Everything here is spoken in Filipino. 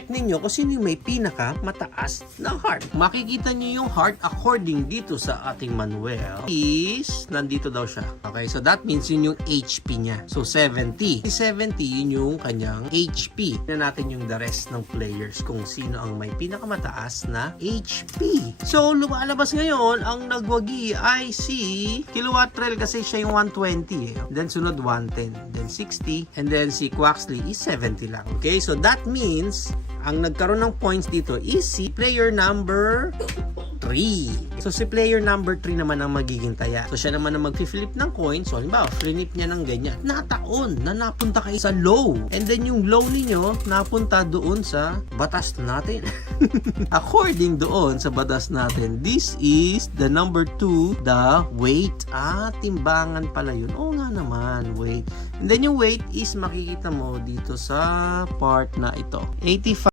i-check ninyo kung sino yung may pinaka mataas na heart. Makikita nyo yung heart according dito sa ating manual is nandito daw siya. Okay, so that means yun yung HP niya. So 70. 70 yun yung kanyang HP. Tignan natin yung the rest ng players kung sino ang may pinakamataas na HP. So lumalabas ngayon ang nagwagi ay si Kilowattrel kasi siya yung 120 eh. Then sunod 110, then 60, and then si Quaxley is 70 lang. Okay, so that means ang nagkaroon ng points dito is si player number 3. So si player number 3 naman ang magiging taya. So siya naman ang mag-flip ng coin. So halimbawa, flip niya ng ganyan. Nataon na napunta kayo sa low. And then yung low ninyo napunta doon sa batas natin. According doon sa batas natin, this is the number 2, the weight. Timbangan pala yun. Oo nga naman, weight. And then yung weight is makikita mo dito sa part na ito. 85